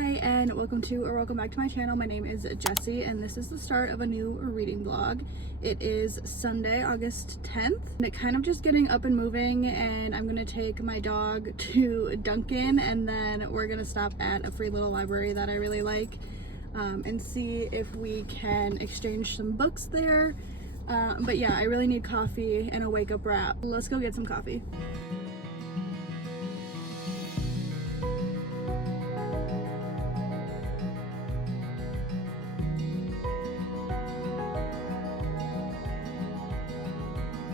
Hi and welcome back to my channel. My name is Jessie and this is the start of a new reading vlog. It is Sunday, August 10th, and it kind of just getting up and moving, and I'm gonna take my dog to Dunkin' and then we're gonna stop at a free little library that I really like and see if we can exchange some books there. But yeah, I really need coffee and a wake up wrap. Let's go get some coffee.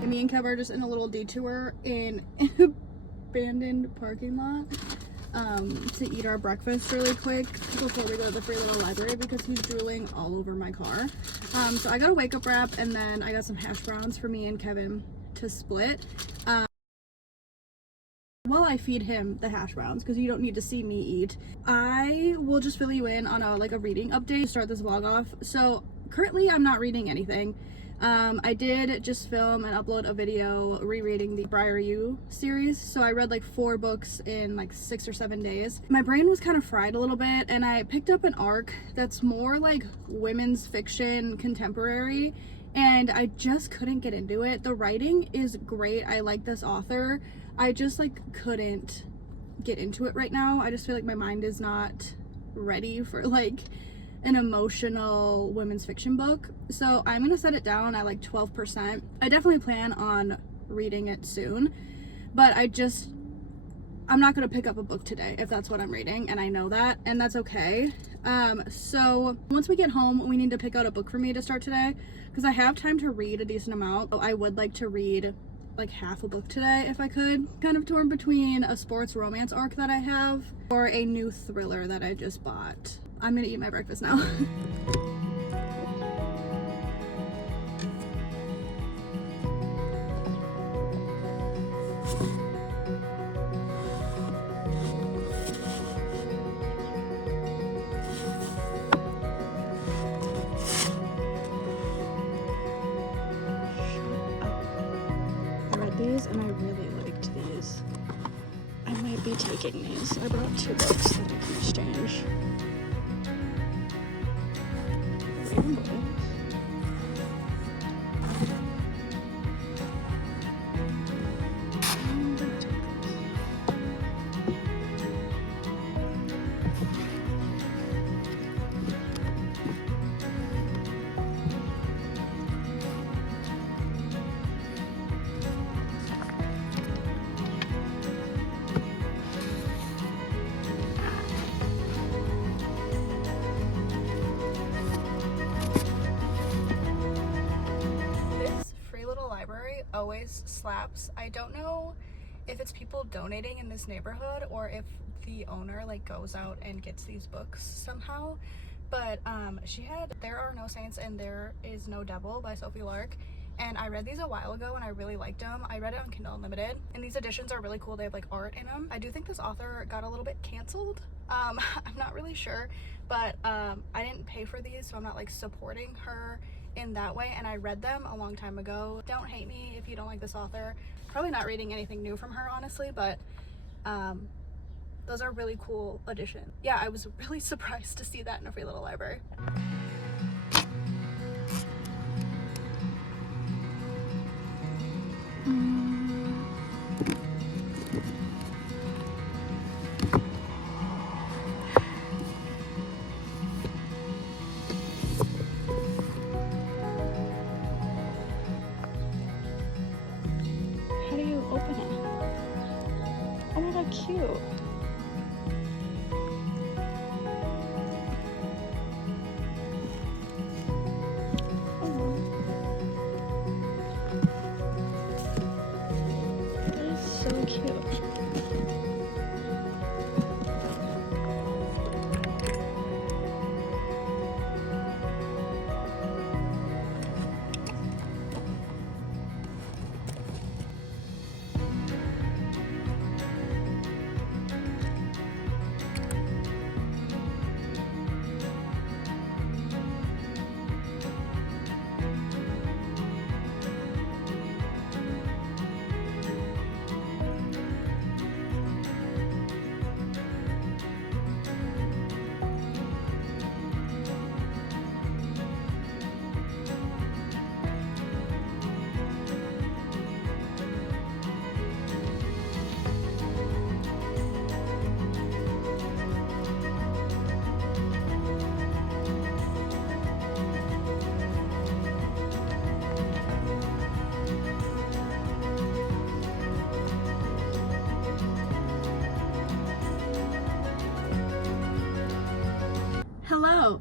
Me and Kev are just in a little detour in an abandoned parking lot to eat our breakfast really quick before we go to the free little library because he's drooling all over my car. So I got a wake up wrap and then I got some hash browns for me and Kevin to split. While I feed him the hash browns, because you don't need to see me eat, I will just fill you in on a reading update to start this vlog off. So currently I'm not reading anything. I did just film and upload a video rereading the Briar You series. So I read like 4 books in like 6 or 7 days. My brain was kind of fried a little bit and I picked up an arc that's more like women's fiction contemporary and I just couldn't get into it. The writing is great. I like this author. I just couldn't get into it right now. I just feel like my mind is not ready for an emotional women's fiction book. So I'm gonna set it down at 12%. I definitely plan on reading it soon, but I'm not gonna pick up a book today if that's what I'm reading, and I know that, and that's okay. So once we get home, we need to pick out a book for me to start today because I have time to read a decent amount. I would like to read half a book today if I could. Kind of torn between a sports romance arc that I have or a new thriller that I just bought. I'm gonna eat my breakfast now. I read these and I really liked these. I might be taking these. I brought 2 books that I can exchange. Always slaps. I don't know if it's people donating in this neighborhood or if the owner goes out and gets these books somehow, but she had There Are No Saints and There Is No Devil by Sophie Lark, and I read these a while ago and I really liked them. I read it on Kindle Unlimited and these editions are really cool. They have art in them. I do think this author got a little bit canceled. I'm not really sure, but I didn't pay for these, so I'm not supporting her in that way, and I read them a long time ago. Don't hate me if you don't like this author. Probably not reading anything new from her, honestly, but those are really cool additions. Yeah, I was really surprised to see that in a free little library. Open it. Oh my god, cute. Oh. That is so cute.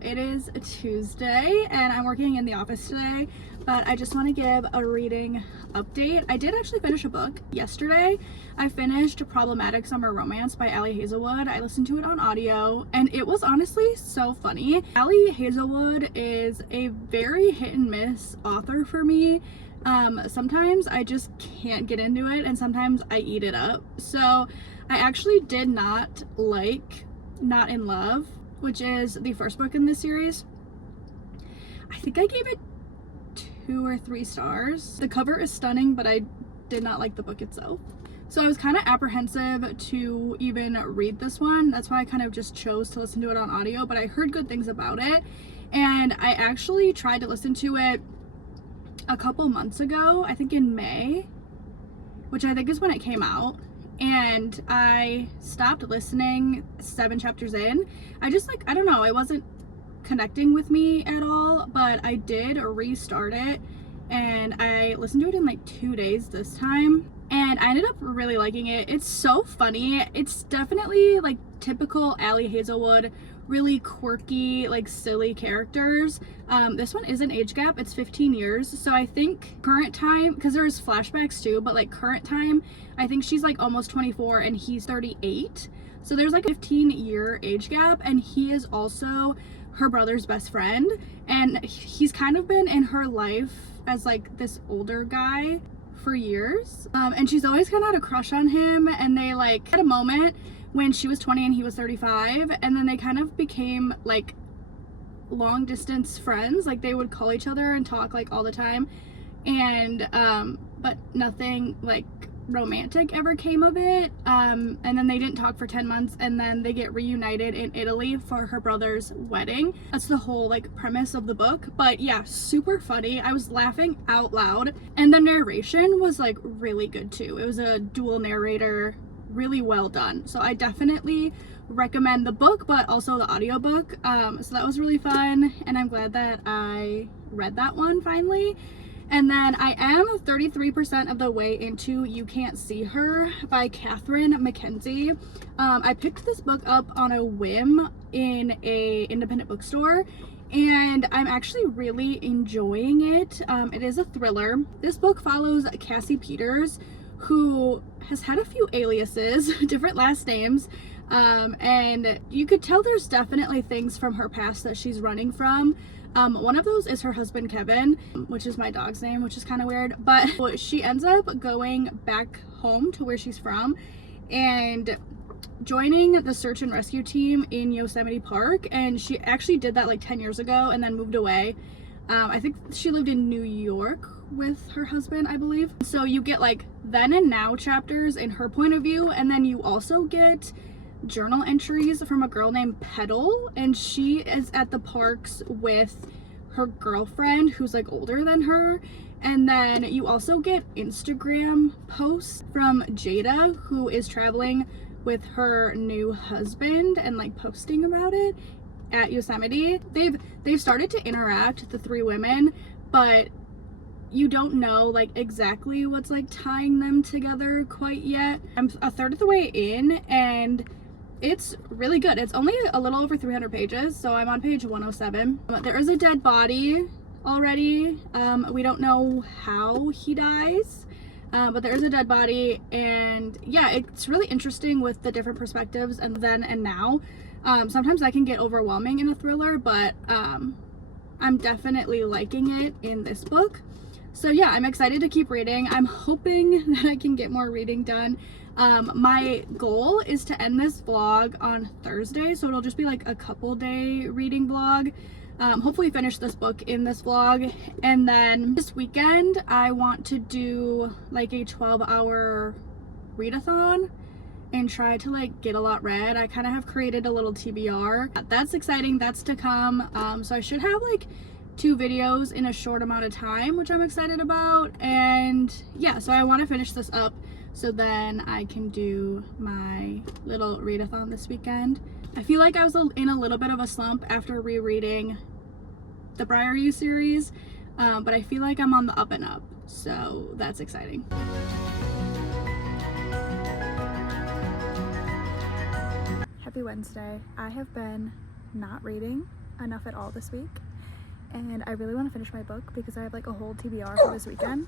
it is Tuesday and I'm working in the office today, but I just want to give a reading update. I did actually finish a book yesterday. I finished Problematic Summer Romance by Ali Hazelwood. I listened to it on audio and it was honestly so funny. Ali Hazelwood is a very hit and miss author for me. Sometimes I just can't get into it and sometimes I eat it up. So I actually did not like Not in Love, which is the first book in this series. I think I gave it 2 or 3 stars. The cover is stunning, but I did not like the book itself. So I was kind of apprehensive to even read this one. That's why I kind of just chose to listen to it on audio, but I heard good things about it. And I actually tried to listen to it a couple months ago, I think in May, which I think is when it came out. And I stopped listening 7 chapters in. I just I don't know, it wasn't connecting with me at all, but I did restart it and I listened to it in 2 days this time and I ended up really liking it. It's so funny. It's definitely typical Ali Hazelwood, really quirky, silly characters. This one is an age gap. It's 15 years. So I think current time, because there's flashbacks too, but current time, I think she's almost 24 and he's 38. So there's a 15-year age gap, and he is also her brother's best friend. And he's kind of been in her life as this older guy for years. And she's always kind of had a crush on him, and they had a moment when she was 20 and he was 35, and then they kind of became long distance friends. They would call each other and talk all the time, and but nothing romantic ever came of it. And then they didn't talk for 10 months, and then they get reunited in Italy for her brother's wedding. That's the whole premise of the book. But yeah, super funny. I was laughing out loud, and the narration was really good too. It was a dual narrator, really well done. So I definitely recommend the book, but also the audiobook. So that was really fun, and I'm glad that I read that one finally. And then I am 33% of the way into You Can't See Her by Catherine Mackenzie. I picked this book up on a whim in a independent bookstore, and I'm actually really enjoying it. It is a thriller. This book follows Cassie Peters, who has had a few aliases, different last names, and you could tell there's definitely things from her past that she's running from. One of those is her husband Kevin, which is my dog's name, which is kind of weird, but she ends up going back home to where she's from and joining the search and rescue team in Yosemite Park. And she actually did that 10 years ago and then moved away. I think she lived in New York with her husband, I believe. So you get then and now chapters in her point of view, and then you also get journal entries from a girl named Petal, and she is at the parks with her girlfriend who's older than her. And then you also get Instagram posts from Jada, who is traveling with her new husband and posting about it at Yosemite. They've started to interact, the 3 women, but you don't know exactly what's tying them together quite yet. I'm a third of the way in and it's really good. It's only a little over 300 pages, so I'm on page 107. There is a dead body already. We don't know how he dies, but there is a dead body, and yeah, it's really interesting with the different perspectives and then and now. Sometimes that can get overwhelming in a thriller, but I'm definitely liking it in this book. So yeah, I'm excited to keep reading. I'm hoping that I can get more reading done. My goal is to end this vlog on Thursday, so it'll just be a couple day reading vlog. Hopefully finish this book in this vlog, and then this weekend I want to do a 12-hour readathon and try to get a lot read. I kind of have created a little TBR. That's exciting. That's to come. So I should have 2 videos in a short amount of time, which I'm excited about. And yeah, so I want to finish this up so then I can do my little readathon this weekend. I feel like I was in a little bit of a slump after rereading the Briar You series, but I feel like I'm on the up and up, so that's exciting. Happy Wednesday. I have been not reading enough at all this week, and I really want to finish my book because I have like a whole TBR for this weekend.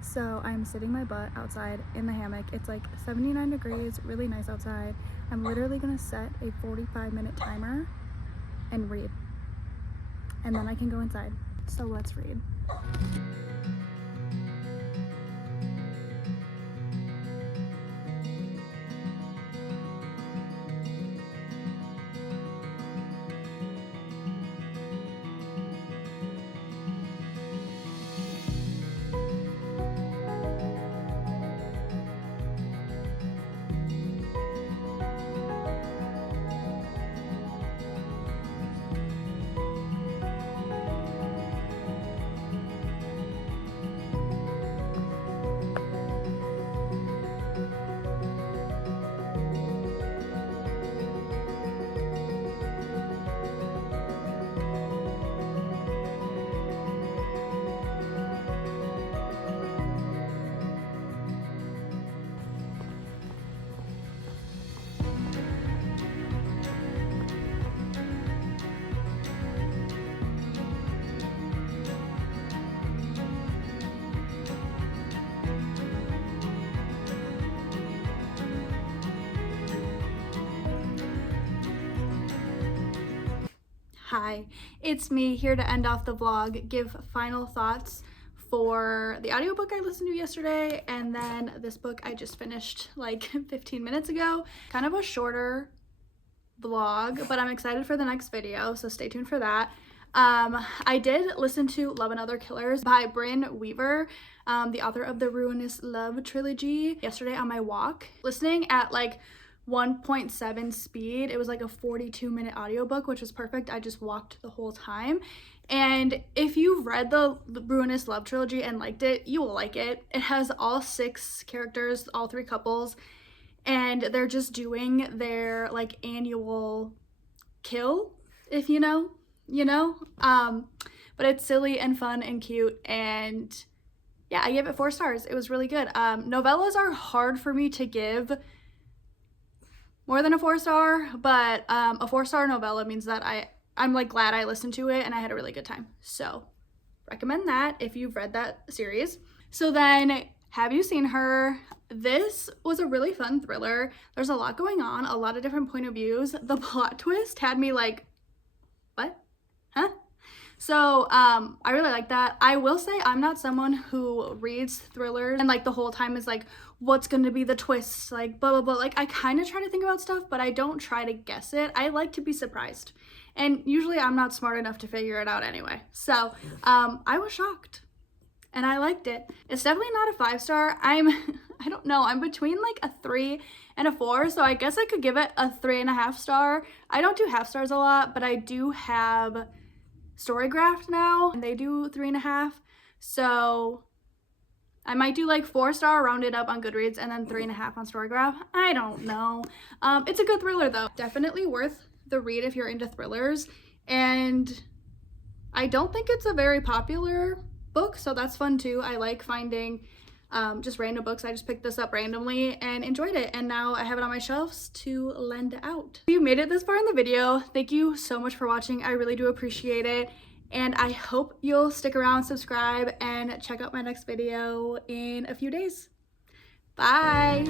So I'm sitting my butt outside in the hammock. It's like 79 degrees, really nice outside. I'm literally gonna set a 45-minute timer and read, and then I can go inside. So let's read. Hi, it's me here to end off the vlog, give final thoughts for the audiobook I listened to yesterday, and then this book I just finished like 15 minutes ago. Kind of a shorter vlog, but I'm excited for the next video, so stay tuned for that. I did listen to Love and Other Killers by Bryn Weaver, the author of the Ruinous Love trilogy, yesterday on my walk. Listening at like 1.7 speed. It was like a 42-minute audiobook, which was perfect. I just walked the whole time. And if you've read the Ruinous Love trilogy and liked it, you will like it. It has all 6 characters, all 3 couples, and they're just doing their like annual kill, if you know. But it's silly and fun and cute, and yeah, I gave it 4 stars. It was really good. Novellas are hard for me to give more than a 4-star, but a 4-star novella means that I'm like glad I listened to it and I had a really good time. So recommend that if you've read that series. So then, have you seen her? This was a really fun thriller. There's a lot going on, a lot of different point of views. The plot twist had me like, what? Huh? So I really like that. I will say I'm not someone who reads thrillers and like the whole time is like, what's going to be the twist, like blah blah blah. Like I kind of try to think about stuff, but I don't try to guess it. I like to be surprised, and usually I'm not smart enough to figure it out anyway. So I was shocked and I liked it. It's definitely not a 5-star. I don't know, I'm between like a 3 and a 4, so I guess I could give it a 3.5 star. I don't do half stars a lot, but I do have Storygraph now and they do 3.5, so I might do like 4-star rounded up on Goodreads and then 3.5 on Storygraph. I don't know. It's a good thriller though. Definitely worth the read if you're into thrillers. And I don't think it's a very popular book, so that's fun too. I like finding just random books. I just picked this up randomly and enjoyed it, and now I have it on my shelves to lend out. If you made it this far in the video, thank you so much for watching. I really do appreciate it. And I hope you'll stick around, subscribe, and check out my next video in a few days. Bye!